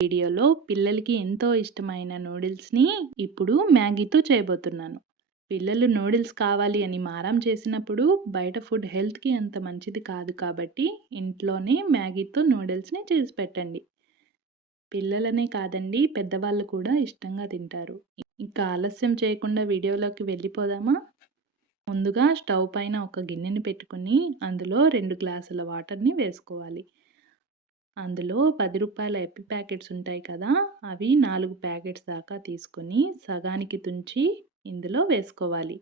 వీడియోలో పిల్లలకి ఎంతో ఇష్టమైన నూడిల్స్‌ని ఇప్పుడు మ్యాగీతో చేయబోతున్నాను. పిల్లలు నూడిల్స్ కావాలి అని మారం చేసినప్పుడు బయట ఫుడ్ హెల్త్‌కి అంత మంచిది కాదు కాబట్టి ఇంట్లోనే మ్యాగీతో నూడిల్స్‌ని చేసి పెట్టండి. పిల్లలనే కాదండి పెద్దవాళ్ళు కూడా ఇష్టంగా తింటారు. ఇంకా ఆలస్యం చేయకుండా వీడియోలోకి వెళ్ళిపోదామా? ముందుగా స్టవ్ పైన ఒక గిన్నెని పెట్టుకొని అందులో 2 గ్లాసుల వాటర్‌ని వేసుకోవాలి. అందులో రూ. 10 ఎప్పి ప్యాకెట్స్ ఉంటాయి కదా! అవి 4 ప్యాకెట్స్ దాకా తీసుకొని సగానికి తుంచి ఇందులో వేసుకోవాలి.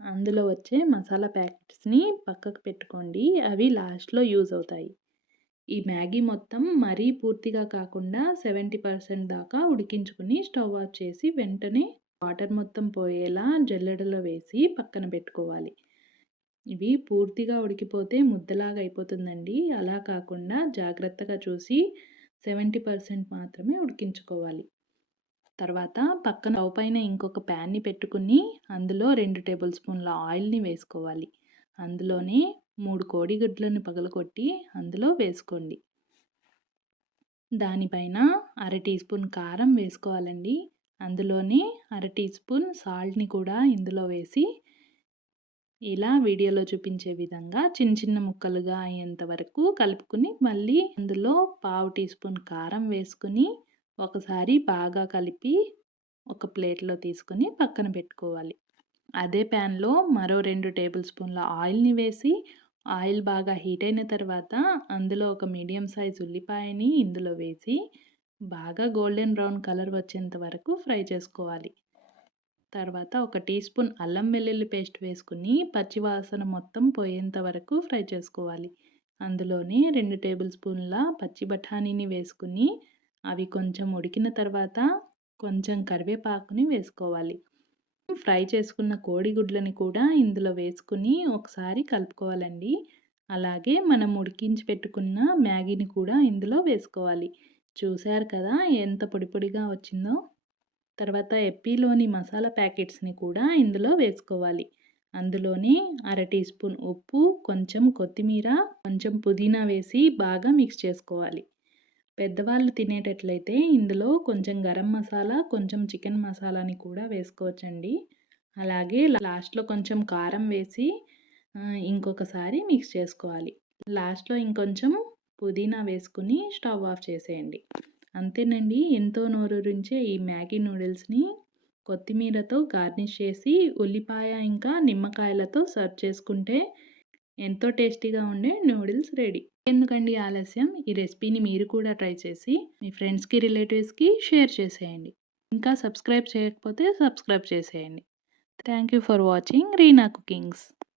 అందులో వచ్చే మసాలా ప్యాకెట్స్‌ని పక్కకు పెట్టుకోండి. అవి లాస్ట్‌లో యూజ్ అవుతాయి. ఈ మ్యాగీ మొత్తం మరీ పూర్తిగా కాకుండా 70% దాకా ఉడికించుకొని స్టవ్ ఆఫ్ చేసి వెంటనే వాటర్ మొత్తం పోయేలా జల్లెడలో వేసి పక్కన పెట్టుకోవాలి. ఇవి పూర్తిగా ఉడికిపోతే ముద్దలాగా అయిపోతుందండి. అలా కాకుండా జాగ్రత్తగా చూసి 70% మాత్రమే ఉడికించుకోవాలి. తర్వాత పక్కన స్టవ్ పైన ఇంకొక ప్యాన్‌ని పెట్టుకొని అందులో 2 టేబుల్ స్పూన్ల ఆయిల్‌ని వేసుకోవాలి. అందులోనే 3 కోడిగుడ్లను పగలగొట్టి అందులో వేసుకోండి. దానిపైన అర టీ స్పూన్ కారం వేసుకోవాలండి. అందులోనే అర టీ స్పూన్ సాల్ట్‌ని కూడా ఇందులో వేసి ఇలా వీడియోలో చూపించే విధంగా చిన్న చిన్న ముక్కలుగా అయ్యేంత వరకు కలుపుకొని మళ్ళీ అందులో పావు టీ స్పూన్ కారం వేసుకొని ఒకసారి బాగా కలిపి ఒక ప్లేట్‌లో తీసుకొని పక్కన పెట్టుకోవాలి. అదే ప్యాన్‌లో మరో 2 టేబుల్ స్పూన్ల ఆయిల్‌ని వేసి ఆయిల్ బాగా హీట్ అయిన తర్వాత అందులో ఒక మీడియం సైజ్ ఉల్లిపాయని ఇందులో వేసి బాగా గోల్డెన్ బ్రౌన్ కలర్ వచ్చేంత వరకు ఫ్రై చేసుకోవాలి. తర్వాత ఒక టీ స్పూన్ అల్లం వెల్లుల్లి పేస్ట్ వేసుకుని పచ్చివాసన మొత్తం పోయేంత వరకు ఫ్రై చేసుకోవాలి. అందులోనే 2 టేబుల్ స్పూన్ల పచ్చి బఠానీని వేసుకుని అవి కొంచెం ఉడికిన తర్వాత కొంచెం కరివేపాకుని వేసుకోవాలి. ఫ్రై చేసుకున్న కోడిగుడ్లని కూడా ఇందులో వేసుకుని ఒకసారి కలుపుకోవాలండి. అలాగే మనం ఉడికించి పెట్టుకున్న మ్యాగీని కూడా ఇందులో వేసుకోవాలి. చూశారు కదా ఎంత పొడి పొడిగా వచ్చిందో. తర్వాత ఎప్పీలోని మసాలా ప్యాకెట్స్‌ని కూడా ఇందులో వేసుకోవాలి. అందులోనే అర టీ స్పూన్ ఉప్పు, కొంచెం కొత్తిమీర, కొంచెం పుదీనా వేసి బాగా మిక్స్ చేసుకోవాలి. పెద్దవాళ్ళు తినేటట్లయితే ఇందులో కొంచెం గరం మసాలా, కొంచెం చికెన్ మసాలాని కూడా వేసుకోవచ్చండి. అలాగే లాస్ట్‌లో కొంచెం కారం వేసి ఇంకొకసారి మిక్స్ చేసుకోవాలి. లాస్ట్‌లో ఇంకొంచెం పుదీనా వేసుకొని స్టవ్ ఆఫ్ చేసేయండి. అంతేనండి, ఎంతో నోరూరించే ఈ మ్యాగీ నూడిల్స్‌ని కొత్తిమీరతో గార్నిష్ చేసి ఉల్లిపాయ ఇంకా నిమ్మకాయలతో సర్వ్ చేసుకుంటే ఎంతో టేస్టీగా ఉండే నూడిల్స్ రెడీ. ఎందుకండి ఆలస్యం, ఈ రెసిపీని మీరు కూడా ట్రై చేసి మీ ఫ్రెండ్స్‌కి, రిలేటివ్స్‌కి షేర్ చేసేయండి. ఇంకా సబ్స్క్రైబ్ చేయకపోతే సబ్స్క్రైబ్ చేసేయండి. Thank you for watching Reena cookings.